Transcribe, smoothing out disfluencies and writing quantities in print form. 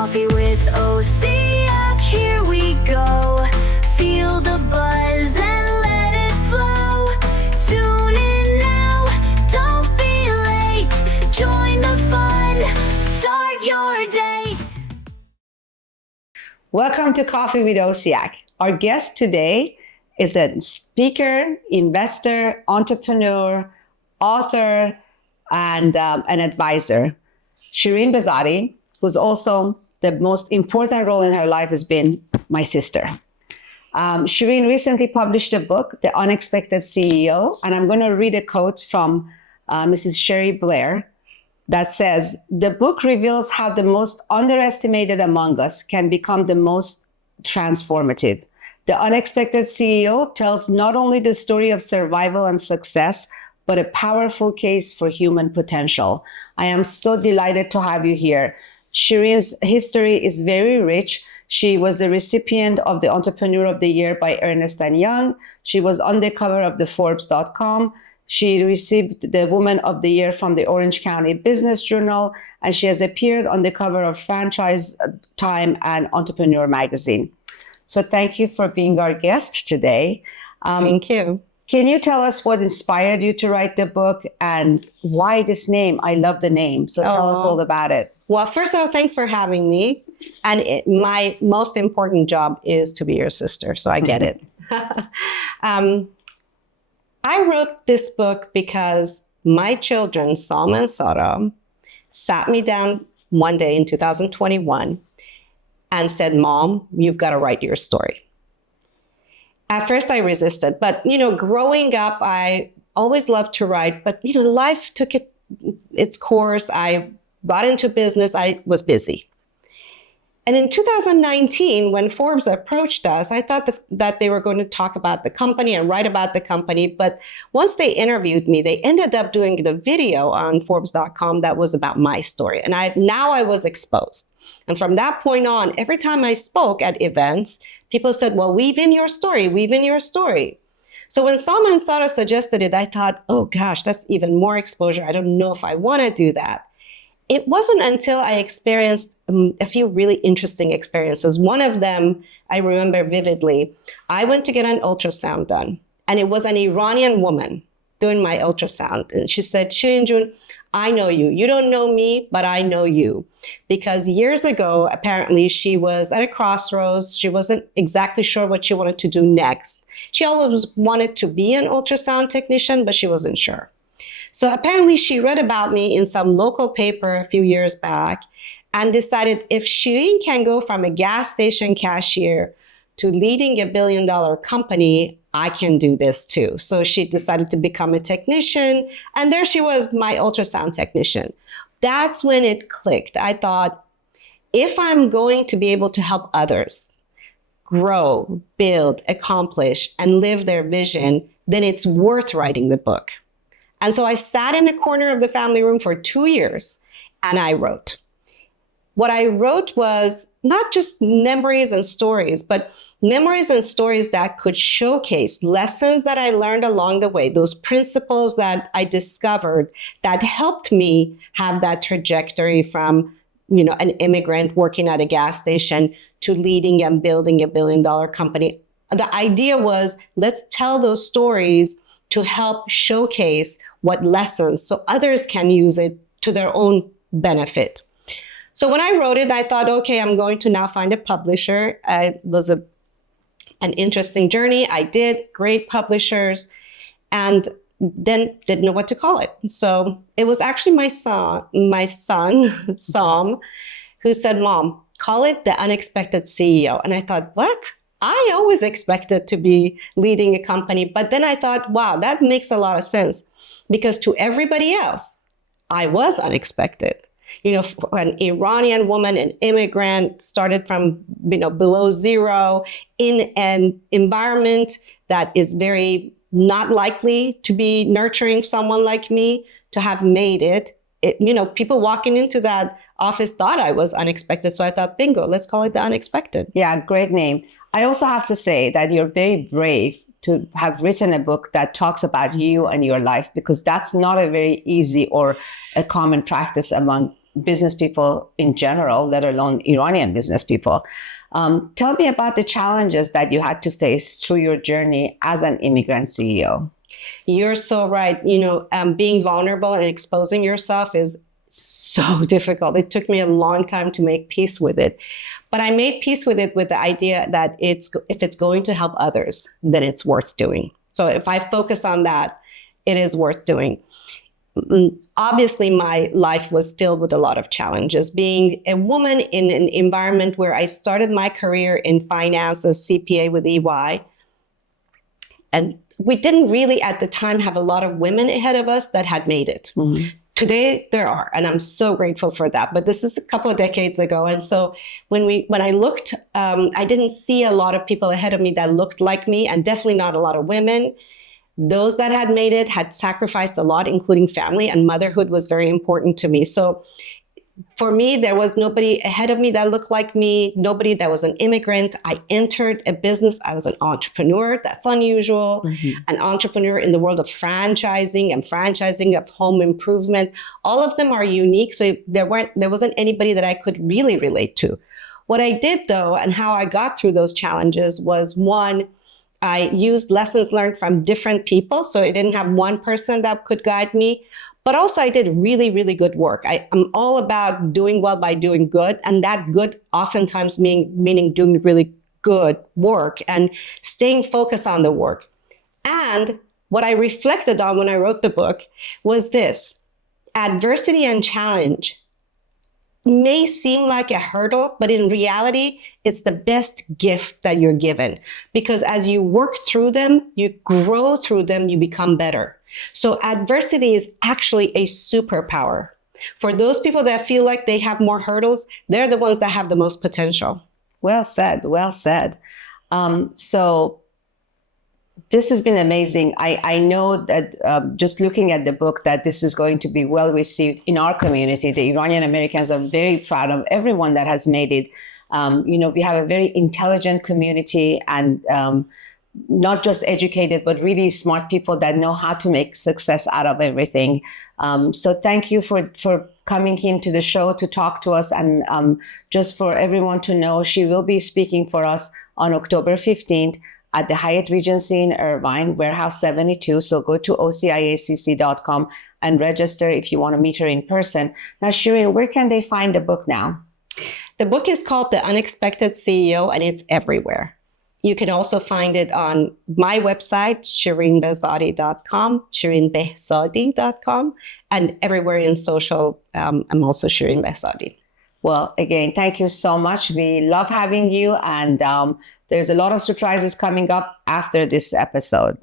Coffee with OCIACC, here we go. Feel the buzz and let it flow. Tune in now, don't be late. Join the fun, start your date. Welcome to Coffee with OCIACC. Our guest today is a speaker, investor, entrepreneur, author, and an advisor. Shirin Behzadi, who's also the most important role in her life has been my sister. Shirin recently published a book, The Unexpected CEO, and I'm going to read a quote from Mrs. Sherry Blair that says, "The book reveals how the most underestimated among us can become the most transformative. The Unexpected CEO tells not only the story of survival and success, but a powerful case for human potential." I am so delighted to have you here. Shirin's history is very rich. She was the recipient of the Entrepreneur of the Year by Ernst & Young. She was on the cover of the Forbes.com. She received the Woman of the Year from the Orange County Business Journal, and she has appeared on the cover of Franchise Time and Entrepreneur Magazine. So thank you for being our guest today. Thank you. Can you tell us what inspired you to write the book and why this name? I love the name. So tell us all about it. Well, first of all, thanks for having me. And my most important job is to be your sister. So I get it. I wrote this book because my children, Salma and Sara, sat me down one day in 2021 and said, "Mom, you've got to write your story." At first I resisted, but growing up, I always loved to write, but life took its course. I got into business, I was busy. And in 2019, when Forbes approached us, I thought that they were going to talk about the company and write about the company. But once they interviewed me, they ended up doing the video on Forbes.com that was about my story. And now I was exposed. And from that point on, every time I spoke at events, people said, "Well, weave in your story, weave in your story." So when Salma and Sara suggested it, I thought, oh gosh, that's even more exposure. I don't know if I want to do that. It wasn't until I experienced a few really interesting experiences. One of them I remember vividly. I went to get an ultrasound done, and it was an Iranian woman doing my ultrasound. And she said, "Shirin Jun, I know you. You don't know me, but I know you." Because years ago, apparently, she was at a crossroads. She wasn't exactly sure what she wanted to do next. She always wanted to be an ultrasound technician, but she wasn't sure. So apparently, she read about me in some local paper a few years back and decided if Shirin can go from a gas station cashier to leading $1 billion company, I can do this too. So she decided to become a technician, and there she was, my ultrasound technician. That's when it clicked. I thought, if I'm going to be able to help others grow, build, accomplish, and live their vision, then it's worth writing the book. And so I sat in the corner of the family room for 2 years, and I wrote. What I wrote was not just memories and stories, but memories and stories that could showcase lessons that I learned along the way, those principles that I discovered that helped me have that trajectory from, an immigrant working at a gas station to leading and building $1 billion company. The idea was, let's tell those stories to help showcase what lessons so others can use it to their own benefit. So when I wrote it, I thought, okay, I'm going to now find a publisher. It was an interesting journey. I did, great publishers, and then didn't know what to call it. So it was actually my son, Sam, who said, "Mom, call it The Unexpected CEO." And I thought, what? I always expected to be leading a company. But then I thought, wow, that makes a lot of sense, because to everybody else, I was unexpected. An Iranian woman, an immigrant, started from below zero in an environment that is very not likely to be nurturing someone like me, to have made it. People walking into that office thought I was unexpected. So I thought, bingo, let's call it The Unexpected. Yeah, great name. I also have to say that you're very brave to have written a book that talks about you and your life, because that's not a very easy or a common practice among business people in general, let alone Iranian business people. Tell me about the challenges that you had to face through your journey as an immigrant CEO. You're so right. Being vulnerable and exposing yourself is so difficult. It took me a long time to make peace with it. But I made peace with it with the idea that if it's going to help others, then it's worth doing. So if I focus on that, it is worth doing. Obviously, my life was filled with a lot of challenges. Being a woman in an environment where I started my career in finance as CPA with EY, and we didn't really at the time have a lot of women ahead of us that had made it. Mm-hmm. Today there are, and I'm so grateful for that. But this is a couple of decades ago, and so when I looked, I didn't see a lot of people ahead of me that looked like me, and definitely not a lot of women. Those that had made it had sacrificed a lot, including family, and motherhood was very important to me. So for me, there was nobody ahead of me that looked like me, nobody that was an immigrant. I entered a business. I was an entrepreneur. That's unusual. Mm-hmm. An entrepreneur in the world of franchising and franchising of home improvement. All of them are unique. So there wasn't anybody that I could really relate to. What I did, though, and how I got through those challenges was, one, I used lessons learned from different people. So I didn't have one person that could guide me. But also I did really, really good work. I'm all about doing well by doing good. And that good oftentimes meaning doing really good work and staying focused on the work. And what I reflected on when I wrote the book was this: adversity and challenge may seem like a hurdle, but in reality, it's the best gift that you're given. Because as you work through them, you grow through them, you become better. So adversity is actually a superpower. For those people that feel like they have more hurdles, they're the ones that have the most potential. Well said. Well said. So this has been amazing. I know that just looking at the book, that this is going to be well received in our community. The Iranian Americans are very proud of everyone that has made it. We have a very intelligent community, and not just educated, but really smart people that know how to make success out of everything. So thank you for coming into the show to talk to us. And just for everyone to know, she will be speaking for us on October 15th at the Hyatt Regency in Irvine, Warehouse 72. So go to OCIACC.com and register if you want to meet her in person. Now, Shirin, where can they find the book now? The book is called The Unexpected CEO, and it's everywhere. You can also find it on my website, ShirinBehzadi.com, ShirinBehzadi.com, and everywhere in social. I'm also Shirin Behzadi. Well, again, thank you so much. We love having you, and there's a lot of surprises coming up after this episode.